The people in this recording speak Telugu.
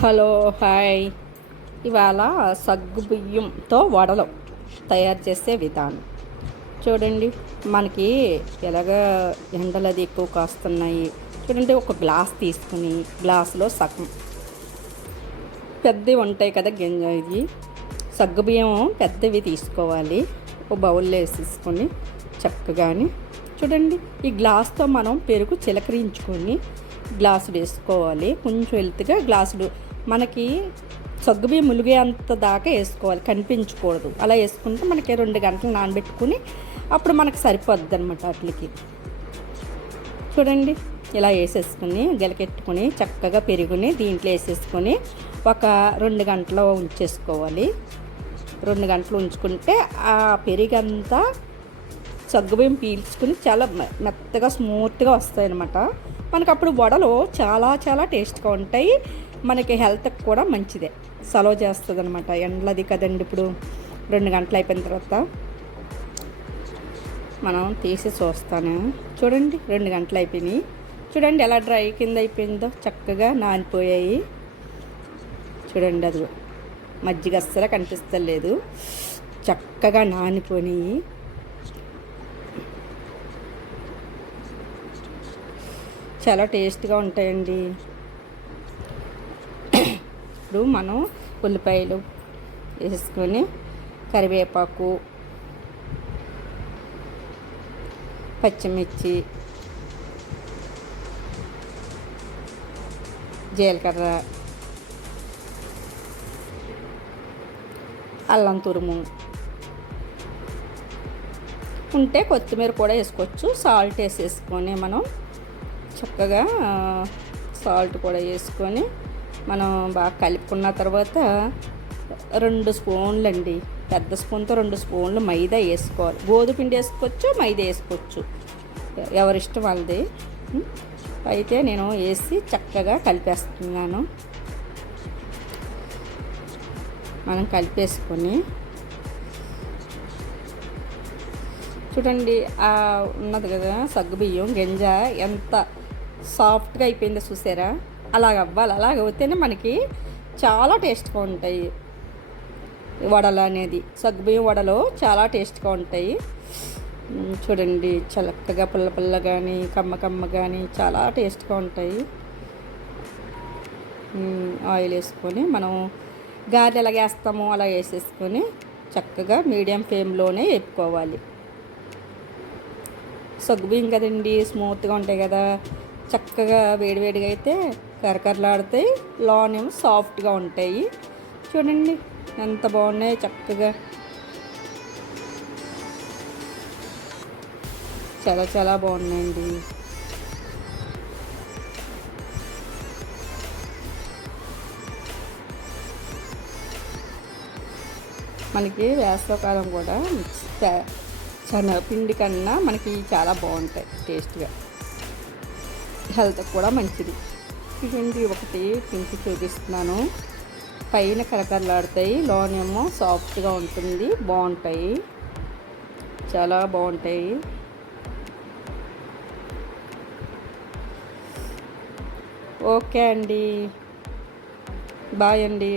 Hello, hi. ఇవాళ సగ్గు బియ్యంతో వడలు తయారు చేసే విధానం చూడండి. మనకి ఎలాగ ఎండలు అది ఎక్కువ కాస్తున్నాయి. చూడండి, ఒక గ్లాస్ తీసుకుని గ్లాసులో సగం పెద్దవి ఉంటాయి కదా గింజ, ఇది సగ్గు బియ్యం పెద్దవి తీసుకోవాలి. ఒక బౌల్లో వేసేసుకొని చక్కగాని చూడండి, ఈ గ్లాస్తో మనం పెరుగు చిలకరించుకొని గ్లాసు వేసుకోవాలి. కొంచెం వెళ్తుగా గ్లాసులు మనకి సగ్గుబియ్యం ములిగే అంత దాకా వేసుకోవాలి, కనిపించకూడదు. అలా వేసుకుంటే మనకి 2 గంటలు నానబెట్టుకుని అప్పుడు మనకు సరిపోద్ది అనమాట. వాటికి చూడండి, ఇలా వేసేసుకుని గెలకెట్టుకుని చక్కగా పెరుగుని దీంట్లో వేసేసుకొని ఒక 2 గంటలు ఉంచేసుకోవాలి. 2 గంటలు ఉంచుకుంటే ఆ పెరుగంతా సగ్గుబియ్యం పీల్చుకుని చాలా మెత్తగా స్మూత్గా వస్తాయి అన్నమాట. మనకు అప్పుడు వడలు చాలా చాలా టేస్ట్గా ఉంటాయి. మనకి హెల్త్కి కూడా మంచిదే, సలవ చేస్తుంది అనమాట. ఎండలది కదండి. ఇప్పుడు 2 గంటలు అయిపోయిన తర్వాత మనం తీసి చూస్తాను. చూడండి, 2 గంటలు అయిపోయినాయి. చూడండి ఎలా డ్రై కింద అయిపోయిందో, చక్కగా నానిపోయాయి. చూడండి, అది మజ్జిగ అస్సలు కనిపిస్తలేదు, చక్కగా నానిపోయినాయి. చాలా టేస్ట్గా ఉంటాయండి. ఇప్పుడు మనం ఉల్లిపాయలు వేసుకొని కరివేపాకు, పచ్చిమిర్చి, జీలకర్ర, అల్లం తురుము ఉంటే కొత్తిమీర కూడా వేసుకోవచ్చు. సాల్ట్ వేసేసుకొని మనం చక్కగా సాల్ట్ కూడా వేసుకొని మనం బాగా కలుపుకున్న తర్వాత 2 స్పూన్లు అండి, పెద్ద స్పూన్తో 2 స్పూన్లు మైదా వేసుకోవాలి. గోధుమ పిండి వేసుకోవచ్చు, మైదా వేసుకోవచ్చు, ఎవరిష్టం వాళ్ళది. అయితే నేను వేసి చక్కగా కలిపేస్తున్నాను. మనం కలిపేసుకొని చూడండి, ఉన్నది కదా సగ్గుబియ్యం గింజ ఎంత సాఫ్ట్గా అయిపోయిందో చూసారా. అలాగ అవ్వాలి. అలాగ అవుతేనే మనకి చాలా టేస్ట్గా ఉంటాయి వడలు అనేది. సగ్గుబియ్యం వడలు చాలా టేస్ట్గా ఉంటాయి. చూడండి, చక్కగా పుల్ల పుల్ల కానీ కమ్మ కమ్మ కానీ చాలా టేస్ట్గా ఉంటాయి. ఆయిల్ వేసుకొని మనం గారెలు ఎలాగ వేస్తామో అలా వేసేసుకొని చక్కగా మీడియం ఫ్లేమ్లోనే వేపుకోవాలి. సగ్గుబియ్యం కదండి, స్మూత్గా ఉంటాయి కదా. చక్కగా వేడివేడిగా అయితే కరకరలాడుతాయి, లోనేమో సాఫ్ట్గా ఉంటాయి. చూడండి ఎంత బాగున్నాయి, చక్కగా చాలా చాలా బాగున్నాయండి. మనకి వేసవకాలం కూడా శనగపిండి కన్నా మనకి చాలా బాగుంటాయి టేస్ట్గా, హెల్త్కి కూడా మంచిది. ఇటువంటి ఒకటి తింపి చూపిస్తున్నాను. పైన కరకరలాడుతాయి, లోనేమో సాఫ్ట్గా ఉంటుంది, బాగుంటాయి, చాలా బాగుంటాయి. ఓకే అండి, బాయ్ అండి.